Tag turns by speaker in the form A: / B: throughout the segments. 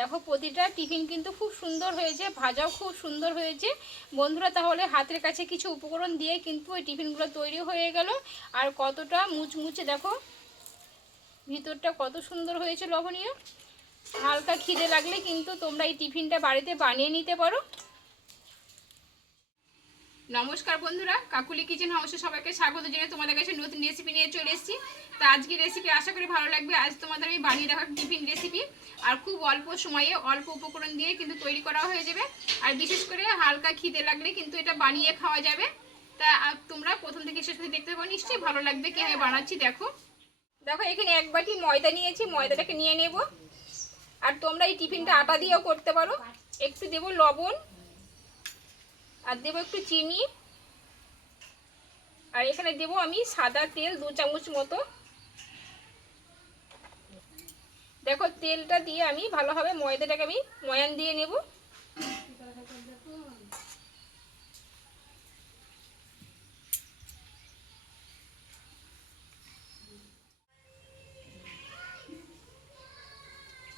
A: দেখো প্রতিটা টিফিন কিন্তু খুব সুন্দর হয়েছে, ভাজাও খুব সুন্দর হয়েছে। বন্ধুরা, তাহলে হাতের কাছে কিছু উপকরণ দিয়ে কিন্তু ওই টিফিনগুলো তৈরি হয়ে গেল। আর কতটা মুচমুচে দেখো, ভিতরটা কত সুন্দর হয়েছে লবণীয় হালকা খিদে লাগলে কিন্তু তোমরা এই টিফিনটা বাড়িতে বানিয়ে নিতে পারো। নমস্কার বন্ধুরা, কাকুলি কিচেন হাউসে সবাইকে স্বাগত জানিয়ে তোমাদের কাছে নতুন রেসিপি নিয়ে চলে এসেছি। তো আজকে রেসিপি আশা করি ভালো লাগবে। আজ তোমাদের আমি বানিয়ে দেখার টিফিন রেসিপি আর খুব অল্প সময়ে অল্প উপকরণ দিয়ে কিন্তু তৈরি করা হয়ে যাবে। আর বিশেষ করে হালকা খিদে লাগলে কিন্তু এটা বানিয়ে খাওয়া যাবে। তা তোমরা প্রথম থেকে শেষ পর্যন্ত দেখতে পাবো নিশ্চয়ই ভালো লাগবে কীভাবে বানাচ্ছি, দেখো। দেখো, এখানে এক বাটি ময়দা নিয়েছি, ময়দাটাকে নিয়ে নেব। আর তোমরা এই টিফিনটা আটা দিয়েও করতে পারো। একটু দেবো লবণ, আর দেবো একটু চিনি। আর এখানে দেবো আমি সাদা তেল, দু চামচ মতো। দেখো, তেলটা দিয়ে আমি ভালোভাবে ময়দাটাকে আমি ময়ান দিয়ে নেব।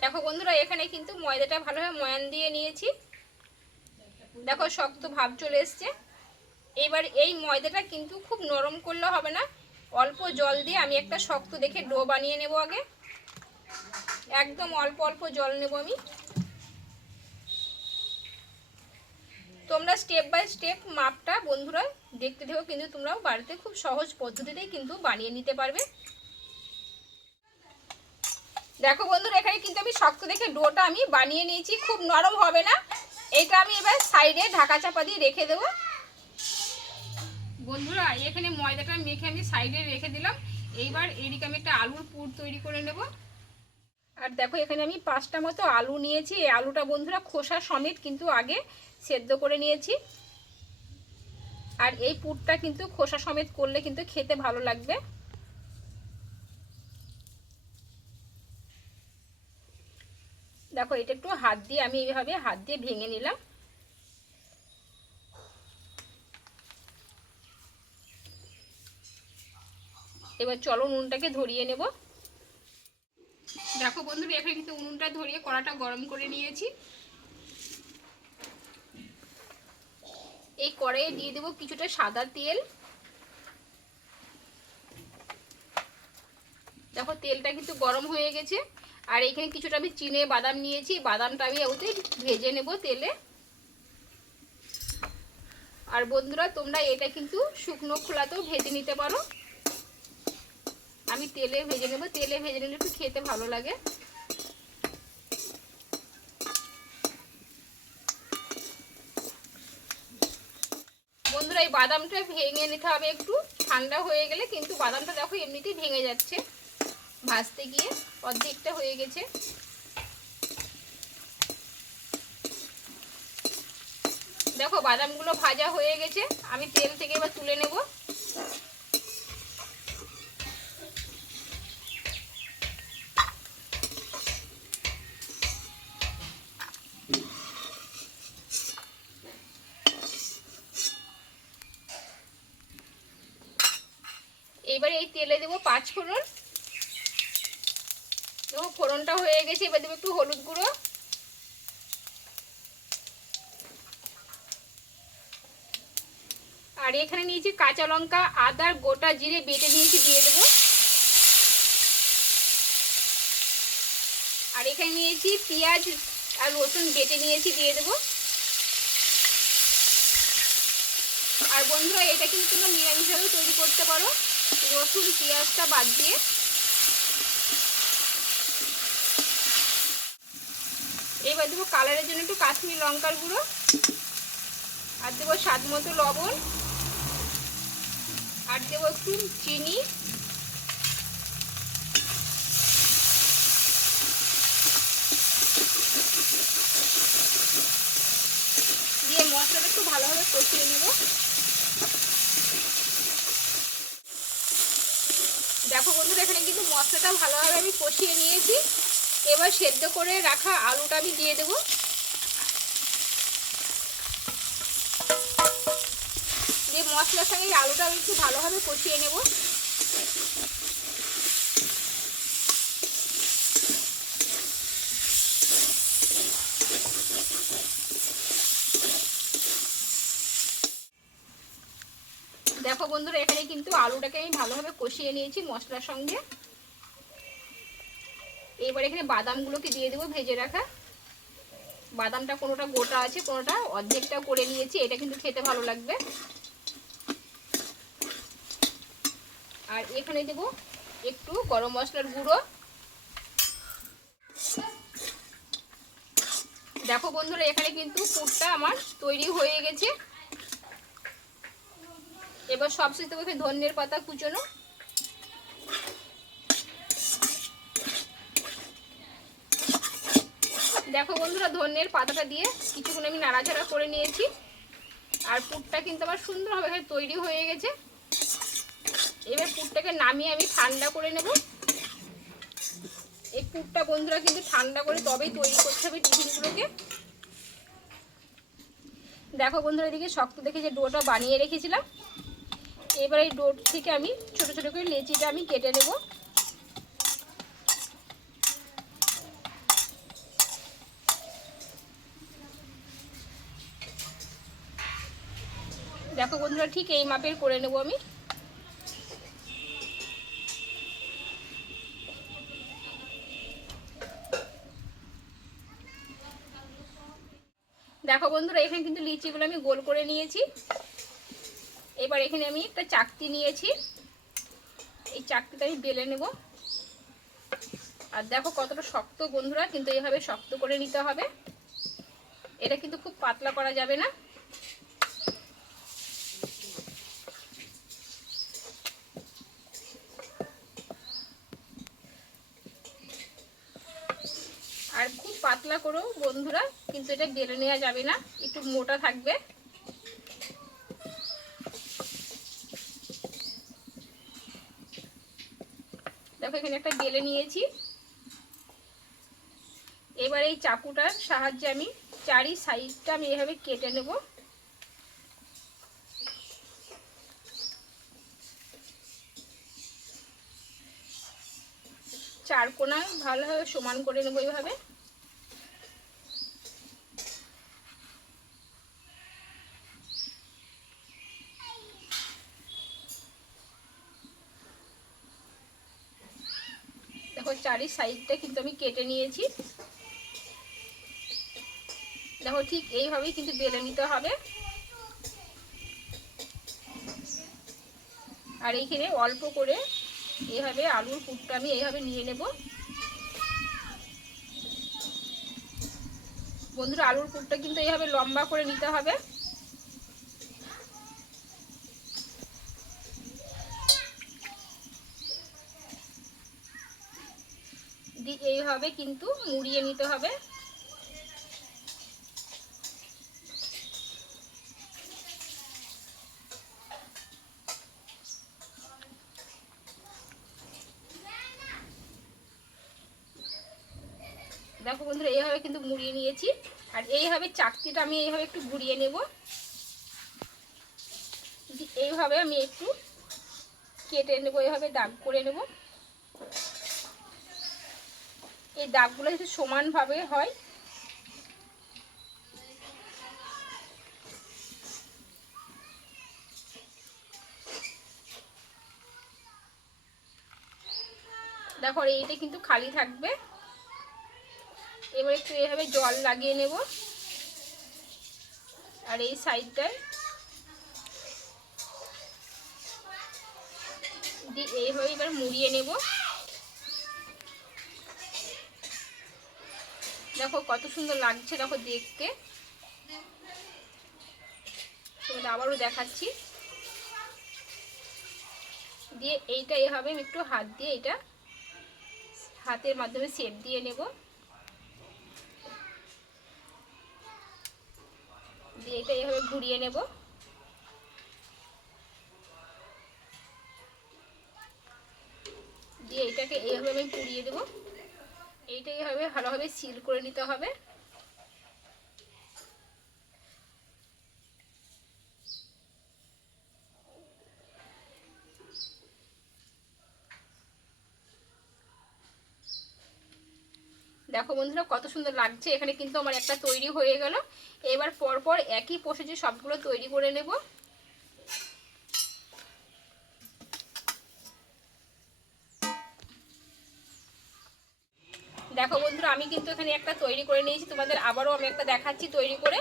A: দেখো বন্ধুরা, এখানে কিন্তু ময়দাটা ভালোভাবে ময়ান দিয়ে নিয়েছি। দেখো, শক্ত ভাব চলে এসছে। এবার এই ময়দাটা কিন্তু খুব নরম করলে হবে না। অল্প জল দিয়ে আমি একটা শক্ত দেখে ডো বানিয়ে নেব আগে। একদম অল্প অল্প জল নেব আমি। তোমরা স্টেপ বাই স্টেপ মাপটা বন্ধুরা দেখতে দেখো কিন্তু তোমরাও বাড়িতে খুব সহজ পদ্ধতিতেই কিন্তু বানিয়ে নিতে পারবে। দেখো বন্ধুরা, এখানে কিন্তু আমি শক্ত দেখে ডোটা আমি বানিয়ে নিয়েছি, খুব নরম হবে না। এটা আমি এবার সাইডে ঢাকা চাপা দিয়ে রেখে দেবো। বন্ধুরা, এখানে ময়দাটা মেখে আমি সাইডে রেখে দিলাম। এইবার এদিকে আমি একটা আলুর পুর তৈরি করে নেব। আর দেখো, এখানে আমি পাঁচটা মতো আলু নিয়েছি। এই আলুটা বন্ধুরা খোসা সমেত কিন্তু আগে সেদ্ধ করে নিয়েছি। আর এই পুরটা কিন্তু খোসা সমেত করলে কিন্তু খেতে ভালো লাগবে। দেখো, এটা একটু হাত দিয়ে, আমি এইভাবে হাত দিয়ে ভেঙে নিলাম। এবার চলো নুনটাকে ধরিয়ে নেব। দেখো বন্ধুরা, এখানে কিন্তু উনুনটা ধরিয়ে কড়াটা গরম করে নিয়েছি। এই কড়াইয়ে দিয়ে দেবো কিছুটা সাদা তেল। দেখো, তেলটা কিন্তু গরম হয়ে গেছে। আর এখানে কিছুটা আমি চিনে বাদাম নিয়েছি। বাদামটা আমি ওতে ভেজে নেব তেলে। আর বন্ধুরা, তোমরা এটা কিন্তু শুকনো খোলাতেও ভেজে নিতে পারো। আমি তেলে ভেজে নেব। তেলে ভেজে নিলে একটু খেতে ভালো লাগে। বন্ধুরা, এই বাদামটা ভেঙে নিতে হবে একটু। ঠান্ডা হয়ে গেলে কিন্তু বাদামটা দেখো এমনিতেই ভেঙে যাচ্ছে। ভাজতে গিয়ে অর্ধেকটা হয়ে গেছে। দেখো, বাদামগুলো ভাজা হয়ে গেছে। আমি তেল থেকে এবার তুলে নেব এবার এই তেলে ফোড়ন। দেখো, ফোড়নটা হয়ে গেছে, এবার দেবো একটু হলুদ গুঁড়ো। আর এখানে নিয়েছি কাঁচা লঙ্কা আদার গোটা জিরে বেটে নিয়েছি, দিয়ে দেবো। আর এখানে নিয়েছি পেঁয়াজ আর রসুন বেটে নিয়েছি, দিয়ে দেবো। আর বন্ধুরা, এটা কিন্তু তোমরা নিরামিষভাবেও তৈরি করতে পারো। রসুন, পেঁয়াজটা বাদ দিয়ে। এবার দেবো কালারের জন্য একটু কাশ্মীর লঙ্কার গুঁড়ো। আর দেবো স্বাদ মতো লবণ। আর দেবো একটু চিনি। দিয়ে মশলাটা একটু ভালোভাবে কষিয়ে নেব। দেখো বন্ধুরা, এখানে কিন্তু মশলাটা ভালোভাবে আমি কষিয়ে নিয়েছি। এবার সেদ্ধ করে রাখা আলুটা আমি দিয়ে দেবো। দিয়ে মশলার সঙ্গে আলুটা আমি একটু ভালোভাবে কষিয়ে নেব। দেখো বন্ধুরা, এখানে কিন্তু আলুটাকে আমি ভালোভাবে কষিয়ে নিয়েছি মশলার সঙ্গে। এবার এখানে বাদামগুলোকে দিয়ে দেবো ভেজে রাখা। বাদামটা কোনোটা গোটা আছে, কোনোটা অর্ধেকটা করে নিয়েছি, এটা কিন্তু খেতে ভালো লাগবে। আর এখানে দেব একটু গরম মশলার গুঁড়ো। দেখো বন্ধুরা, এখানে কিন্তু পুরটা আমার তৈরি হয়ে গেছে। এবার সবশেষে এখানে ধন্যের পাতা কুচোনো। দেখো বন্ধুরা, ধন্যের পাতাটা দিয়ে কিছুক্ষণ আমি নাড়াচাড়া করে নিয়েছি। আর পুরটা কিন্তু আমার সুন্দরভাবে এখানে তৈরি হয়ে গেছে। এবার পুরটাকে নামিয়ে আমি ঠান্ডা করে নেব। এই পুরটা বন্ধুরা কিন্তু ঠান্ডা করে তবেই তৈরি করতে হবে টিফিনগুলোকে। দেখো বন্ধুরা, এদিকে শক্ত দেখে যে ডোটা বানিয়ে রেখেছিলাম। এবার এই ডোর থেকে আমি ছোট ছোট করে লেচিটা আমি কেটে নেব। দেখো বন্ধুরা, ঠিক এই মাপের করে নেব আমি। দেখো বন্ধুরা, এখানে কিন্তু লিচিগুলো আমি গোল করে নিয়েছি। এবার এখানে আমি একটা চাকতি নিয়েছি। এই চাকতিটা আমি বেলে নেব। আর দেখো কতটা শক্ত বন্ধুরা, কিন্তু এইভাবে শক্ত করে নিতে হবে। এটা কিন্তু খুব পাতলা করা যাবে না। আর খুব পাতলা করেও বন্ধুরা, কিন্তু এটা বেলে নেওয়া যাবে না। একটু মোটা থাকবে। এখানে একটা গেলে নিয়েছি। এবার এই চাকুটার সাহায্যে আমি চারি সাইডটা আমি এভাবে কেটে নেব। চার কোনায় ভালোভাবে সমান করে নেব এইভাবে দেখো চারি সাইডটা কিন্তু আমি কেটে নিয়েছি। দেখো ঠিক এইভাবেই কিন্তু বেলে নিতে হবে। আর এইখানে অল্প করে এইভাবে আলুর পুরটা আমি এইভাবে নিয়ে নেব। বন্ধুরা, আলুর পুরটা কিন্তু এইভাবে লম্বা করে নিতে হবে। এইভাবে কিন্তু মুড়িয়ে নিতে হবে। দেখো বন্ধুরা, এইভাবে কিন্তু মুড়িয়ে নিয়েছি। আর এইভাবে চাকতিটা আমি এইভাবে একটু ঘুরিয়ে নেব। এইভাবে আমি একটু কেটে নেব, এইভাবে দাগ করে নেব এই দাগগুলো একটু সমানভাবে হয়। দেখো এইটা কিন্তু খালি থাকবে। এবার একটু এভাবে জল লাগিয়ে নেব। আর এই সাইডটায় দিয়ে এইভাবে এবার মুড়িয়ে নেব। দেখো কত সুন্দর লাগছে, দেখো দেখতে। তোমাদের আবারও দেখাচ্ছি। দিয়ে এইটা এভাবে আমি একটু হাত দিয়ে এটা হাতের মাধ্যমে সেপ দিয়ে নেব। দিয়ে এটা এভাবে ঘুরিয়ে নেব। দিয়ে এটাকে এইভাবে আমি পুড়িয়ে দেবো। এইটা এইভাবে ভালোভাবে সিল করে নিতে হবে। দেখো বন্ধুরা, কত সুন্দর লাগছে। এখানে কিন্তু আমার একটা তৈরি হয়ে গেল। এবার পরপর একই প্রসেসে সবগুলো তৈরি করে নেব। দেখো বন্ধুরা, আমি কিন্তু এখানে একটা তৈরি করে নিয়েছি। তোমাদের আবারও আমি একটা দেখাচ্ছি তৈরি করে।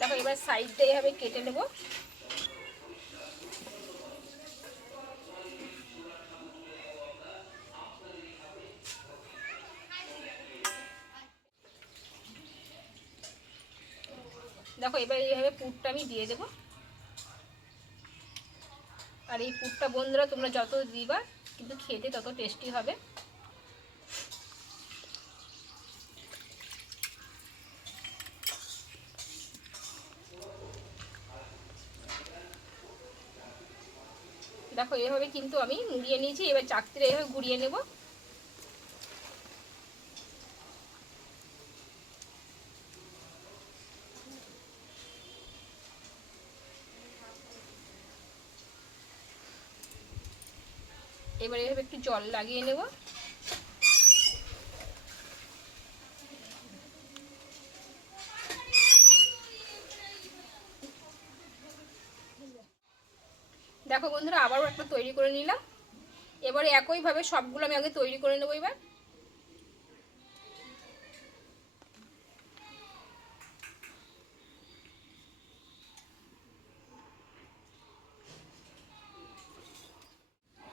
A: দেখো, এবার সাইডটা এইভাবে কেটে নেব। দেখো, এবার এইভাবে পুরটা আমি দিয়ে দেবো। আর এই পুরটা বন্ধুরা তোমরা যত দিবা, কিন্তু খেতে তত টেস্টি হবে। দেখো, এভাবে কিন্তু আমি মুড়িয়ে নিয়েছি, এবার চাকতিটা এভাবে ঘুরিয়ে নেব। এবার এভাবে একটু জল লাগিয়ে নেব। দেখো বন্ধুরা, আবারও একটা তৈরি করে নিলাম। এবারে একইভাবে সবগুলো আমি আগে তৈরি করে নেব এবার।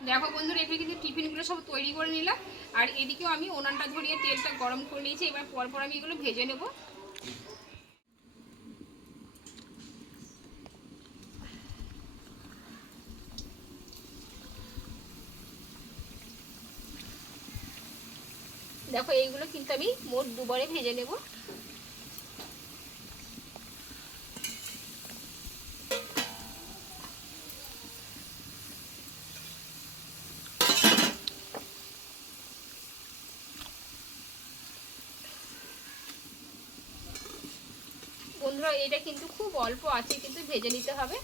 A: দেখো বন্ধুরা, এখানে কিন্তু টিফিনগুলো সব তৈরি করে নিলাম। আর এদিকেও আমি ওনানটা ধরিয়ে তেলটা গরম করে নিয়েছি। এবার পরপর আমি এগুলো ভেজে নেব। দেখো, এইগুলো কিন্তু আমি মোট দুবারে ভেজে নেব বন্ধুরা এটা কিন্তু খুব অল্প আছে, কিন্তু ভেজে নিতে হবে।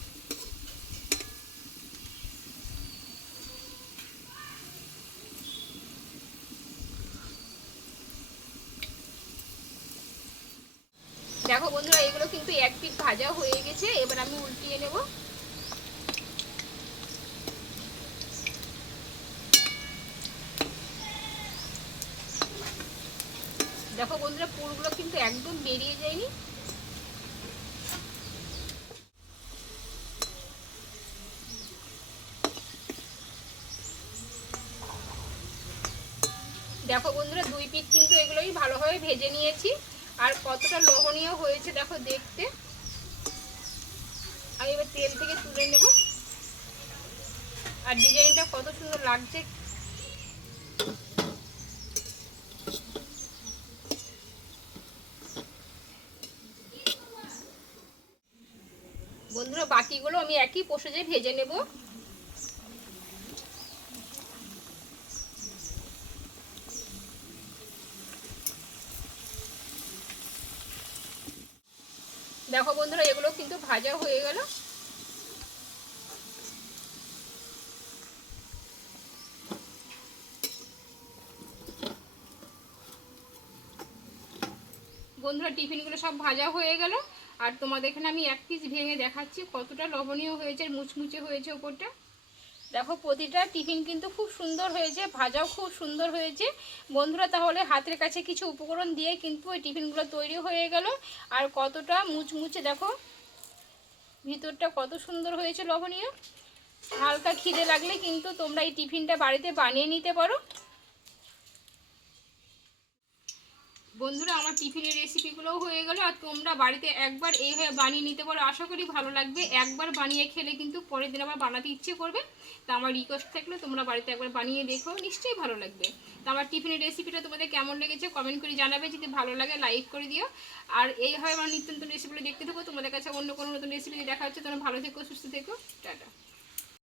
A: দেখো বন্ধুরা, এগুলো কিন্তু এক পিট ভাজা হয়ে গেছে, এবার আমি উল্টিয়ে নেব। দেখো বন্ধুরা, পুরগুলো কিন্তু একদম বেরিয়ে যায়নি দেখো পিস কিন্তু এগুলোই ভালোভাবে ভেজে নিয়েছি। আর কতটা লোভনীয় হয়েছে দেখো দেখতে। আমি এবার তেল থেকে তুলে নেব। আর ডিজাইনটা কত সুন্দর লাগছে। বন্ধুরা বাকিগুলো আমি একই পোষে ভেজে নেব দেখো বন্ধুরা এগুলো কিন্তু ভাজা হয়ে গেল বন্ধুরা, টিফিনগুলো সব ভাজা হয়ে গেল। আর তোমাদের এখানে আমি এক পিস ভেঙে দেখাচ্ছি, কতটা লবণীয় হয়েছে মুচমুচে হয়েছে ওপরটা। দেখো, প্রতিটা টিফিন কিন্তু খুব সুন্দর হয়েছে, ভাজাও খুব সুন্দর হয়েছে। বন্ধুরা, তাহলে হাতের কাছে কিছু উপকরণ দিয়ে কিন্তু ওই টিফিনগুলো তৈরি হয়ে গেল। আর কতটা মুচমুচে, দেখো, ভিতরটা কত সুন্দর হয়েছে লবণীয়। হালকা খিদে লাগলে কিন্তু তোমরা এই টিফিনটা বাড়িতে বানিয়ে নিতে পারো। বন্ধুরা, আমার টিফিনের রেসিপিগুলোও হয়ে গেল আর তোমরা বাড়িতে একবার এইভাবে বানিয়ে নিতে পারো। আশা করি ভালো লাগবে। একবার বানিয়ে খেলে কিন্তু পরের দিন আবার বানাতে ইচ্ছে করবে। তা আমার রিকোয়েস্ট থাকলে, তোমরা বাড়িতে একবার বানিয়ে দেখো, নিশ্চয়ই ভালো লাগবে। তো আমার টিফিনের রেসিপিটা তোমাদের কেমন লেগেছে কমেন্ট করে জানাবে। যদি ভালো লাগে লাইক করে দিও। আর এইভাবে আমার নিত্য নতুন রেসিপিগুলো দেখতে থাকো। তোমাদের কাছে অন্য কোনো নতুন রেসিপি দেখা হচ্ছে। তোমরা ভালো থেকো, সুস্থ থেকো। টাটা।